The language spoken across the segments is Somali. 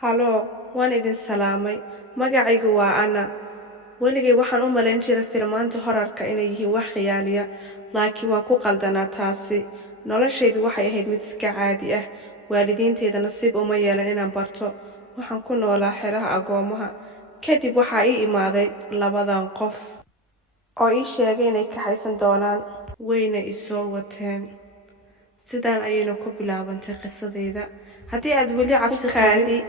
Halo, waan idin salaamay. Magacaygu waa Anna. Weligay waxaan u malayn jiray filmaanta horarka inay yihiin wax khiyaaliya, laakiin waan ku qaldanaa taasi. Noloshaydu waxay ahayd mid iska caadi ah. Waalidiinteeda nasiib uma yeelan inaan barto. Waxaan ku noolaa xeraha agoomaha. Kadib waxaa ii imaaday labadan qof oo ii sheegay inay kaxaysan doonaan. Wayna i soo wateen. Sidaan ayayna ku bilaabantay qisadayda. Haddii aad weli cabsi qabin,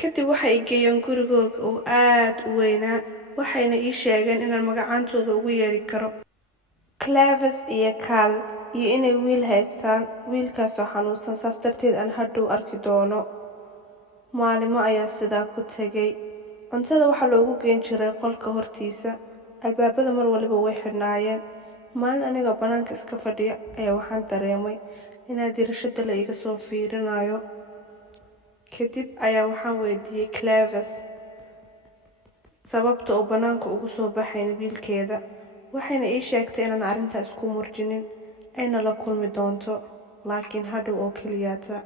kadib waxay i geeyeen gurigooda oo aad u weynaa. Waxayna ii sheegeen inaan magacaantooda ugu yeeri karo Cleves iyo Carl, iyo inay wiil haystaan. Wiilkaasoo xanuunsan, saas darteed aan hadhow arki doono. Maalimo ayaa sidaa ku tegay. Cuntada waxaa loogu geyn jiray qolka hortiisa. Albaabada mar waliba way xidhnaayeen. Maalin anigoo bannaanka iska fadhiya ayaa waxaan dareemay inaad dirashada la iga soo fiirinayo. Kadib ayaa waxaan weydiiyey Cleves sababta uu bannaanka ugu soo baxayn wiilkeeda. Waxayna ii sheegtay inaan arrintaas isku murjinin, ayna la kulmi doonto, laakiin hadhow oo keliyaata.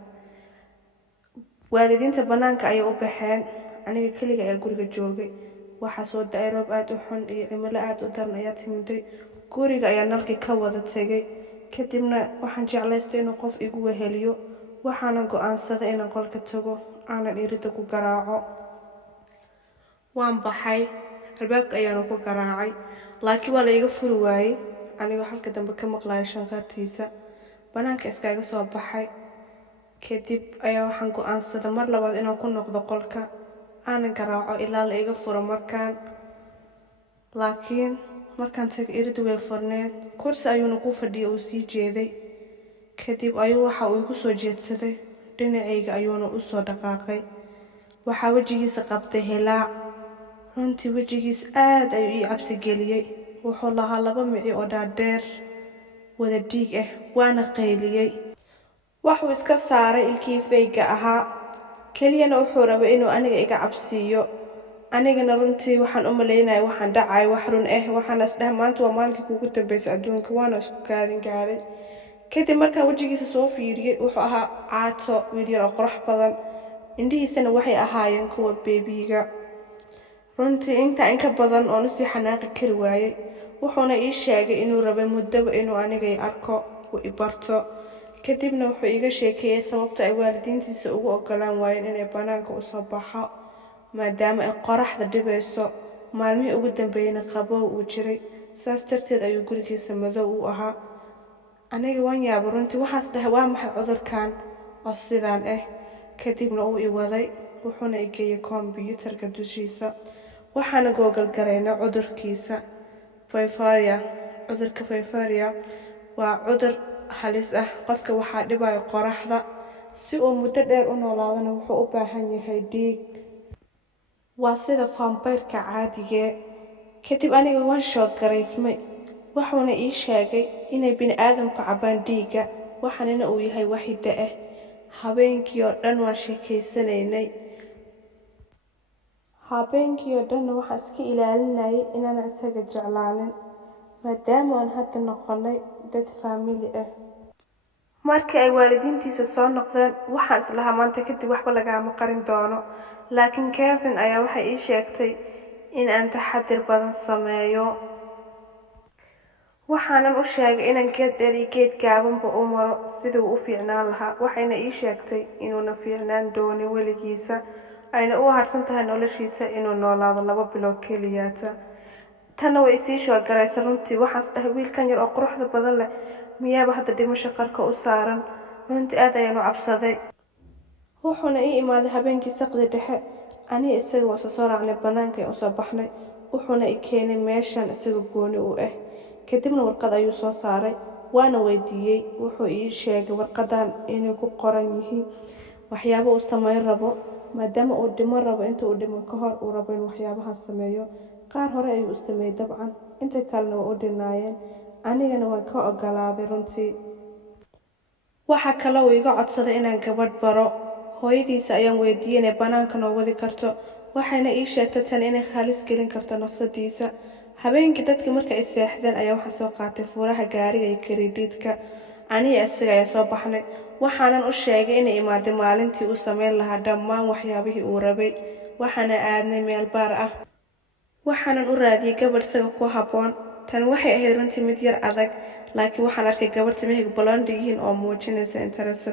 Waalidiinta bannaanka ayay u baxeen, aniga keliga ayaa guriga joogay. Waxaa soo da'ay roob aad u xun iyo cimilo aad u daran ayaa timiday. Guriga ayaa nalkii ka wada tegay. Kadibna waxaan jeclaystay inuu qof igu weheliyo. Waxaana go'aansaday inaan qolka tago, aanan iridda ku garaaco. Waan baxay, albaabka ayaana ku garaacay, laakiin waa la iga furi waayey. Anigoo halka dambe ka maqlaaya shanqartiisa, bannaanka iskaga soo baxay. Kadib ayaa waxaan go'aansaday mar labaad inaan ku noqdo qolka, aanan garaaco ilaa la iga furo markaan. Laakiin markaan tagay iriddu way furneed, kursi ayuuna ku fadhiyay oo sii jeeday. Kadib ayuu waxa uu igu soo jeedsaday, dhinacayga ayuuna u soo dhaqaaqay. Waxaa wejigiisa qabtay hilaac. Runtii wejigiis aad ayuu ii cabsi geliyey. Wuxuu lahaa laba mici oo dhaadheer, wada dhiig ah, waana qayliyey. Waxuu iska saaray ilkii fayga ahaa. Keliyana wuxuu rabay inuu aniga iga cabsiiyo. Anigana runtii waxaan u malaynayay waxaan dhacay wax run ah. Waxaan isdhahay maanta waa maalinkii kuugu dambeysay adduunka, waana isku kaadin gaaray. Kadib markaan wejigiisa soo fiiriyey, wuxuu ahaa caato, wiil yar oo qurux badan. Indhihiisana waxay ahaayeen kuwa beebiga. Runtii intaa in ka badan oon usii xanaaqi kari waayey. Wuxuuna ii sheegay inuu rabay muddaba inuu aniga i arko, uu i barto. Kadibna wuxuu iga sheekeeyey sababta ay waalidiintiisa ugu ogolaan waayeen inay bannaanka u soo baxo, maadaama ay qorraxda dhibayso. Maalmihii ugu dambeeyayna qabow uu jiray, saas darteed ayuu gurigiisa madow u ahaa. Aniga waan yaabay runtii, waxaas dhahay waa maxay cudurkan oo sidaan ah. Kadibna uu i waday, wuxuuna i geeyey kombiyuutarka dushiisa. Waxaana googalgaraynay cudurkiisa Pyophria. Cudurka Pyophria waa cudur halis ah. Qofka waxaa dhibaya qorraxda. Si uu muddo dheer u noolaadana wuxuu u baahan yahay dhiig. Waa sida vampire-ka caadigee. Kadib aniga waan shoog garaysmay. Wuxuuna ii sheegay inay bini'aadamku cabaan dhiigga, waxaana uu yahay wax hidde ah. Habeenkii oo dhan waan sheekaysanaynay. Habeenkii oo dhan waxaan iska ilaalinayay inaanan isaga jeclaanin, maadaama aan hadda noqonay dad family ah. Markii ay waalidiintiisa soo noqdeen, waxaan islahaa maanta kadib waxba lagama qarin doono. Laakiin Kevin ayaa waxay ii sheegtay in aan taxadir badan sameeyo. Waxaanan u sheegay inaan geed dheer iyo geed gaabanba u maro sidii uu u fiicnaan lahaa. Waxayna ii sheegtay inuuna fiicnaan doonin weligiisa, ayna u harsan tahay noloshiisa inuu noolaado 2 bilood keliyaata. Tanna way isii shoog garaysay runtii. Waxaas dhahay wiilkan yar oo quruxda badan leh miyaaba hadda dhimasho qarka u saaran. Runtii aad ayaan u cabsaday. Wuxuuna ii imaaday habeenkii saqdi dhexe. Aniga isaga waa soo raacnay bannaanka ayaan u soo baxnay. Wuxuuna i keenay meeshan isaga gooni u ah. Kadibna warqad ayuu soo saaray, waana weydiiyey. Wuxuu ii sheegay warqadan inay ku qoran yihiin waxyaabo uu samayn rabo, maadaama uu dhimo rabo. Inta uu dhimo ka hor uu rabo in waxyaabahaas sameeyo. Qaar hore ayuu u sameeyey dabcan, inta kalena waa u dhinaayeen. Anigana waan ka ogolaaday runtii. Waxa kale uu iga codsaday inaan gabadh baro. Hooyadiisa ayaan weydiiyey inay bannaanka noo wadi karto. Waxayna ii sheegtay tan inay halis gelin karto nafsadiisa. Habeenkii dadka marka ay seexdeen ayaa waxaan soo qaatay furaha gaariga iyo kredhitka. Aniga isaga ayaa soo baxnay. waxaanan u sheegay inay imaado maalintii uu sameyn lahaa dhammaan waxyaabihii uu rabay. waxaana aadnay meel baar ah. waxaanan u raadiyay gabadh isaga ku habboon. tan waxay ahayd runtii mid yar adag, laakiin waxaan arkay gabadh timahaygu blonde yihiin oo muujinaysa interest.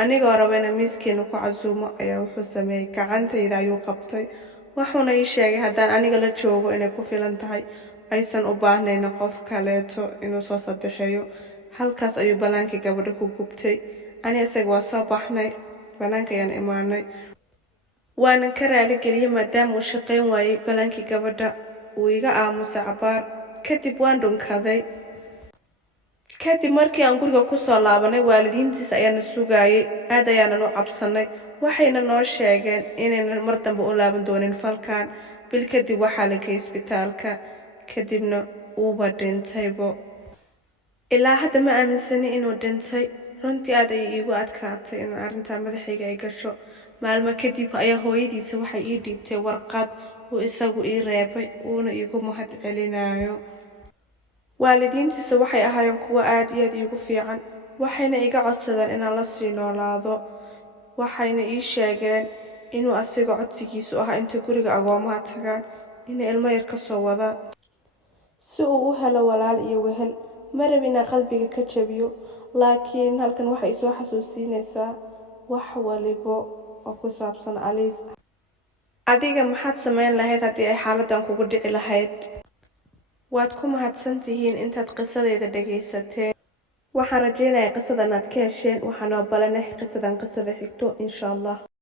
anigoo raba inaan miiskeena ku casuumo ayaa wuxuu sameeyay gacantayda ayuu qabtay. wuxuuna ii sheegay haddaan aniga la joogo inay ku filan tahay, aysan u baahnayn qof kaleeto inuu soo saddexeeyo. halkaas ayuu balaankii gabadha ku gubtay. ani isaga waa soo baxnay, banaanka ayaan imaanay. waanan ka raali geliyay maadaama uu shaqayn waayay balaankii gabadha. wuu iga aamusay cabaar, kadib waan dhunkaday. kadib markii aan guriga kusoo laabanay, waalidiintiis ayaana sugayay. aad ayaanan u cabsanay. waxayna noo sheegeen inaynan mar dambe u laaban doonin falkan. bil kadib waxaa la geeyay isbitaalka, kadibna uuba dhintaybo. ilaa hadda ma aaminsani inuu dhintay. runtii aad ayay iigu adkaatay in arrintaa madaxayga ay gasho. maalmo kadib ayaa hooyadiisa waxay ii dhiibtay warqad uu isagu ii reebay, uuna iigu mahad celinayo. waalidiintiisa waxay ahaayeen kuwo aad iyo aad iigu fiican. waxayna iga codsadeen inaan la sii noolaado. waxayna ii sheegeen inuu asiga codsigiisu ahaa inta guriga agoomaha tagaan inay ilmo yar ka soo wadaan, si uu u helo walaal iyo wehel. ma rabin inaan qalbiga ka jabiyo, laakiin halkan waxay soo xasuusinaysaa wax waliba oo ku saabsan Alice. adiga maxaad samayn lahayd haddii ay xaaladdan kugu dhici lahayd? waad ku mahadsantihiin intaad qisadayda dhagaysateen. waxaan rajaynayaa qisadan aad ka hesheen. waxaan oo balanay qisadan qisada xigto insha Allah.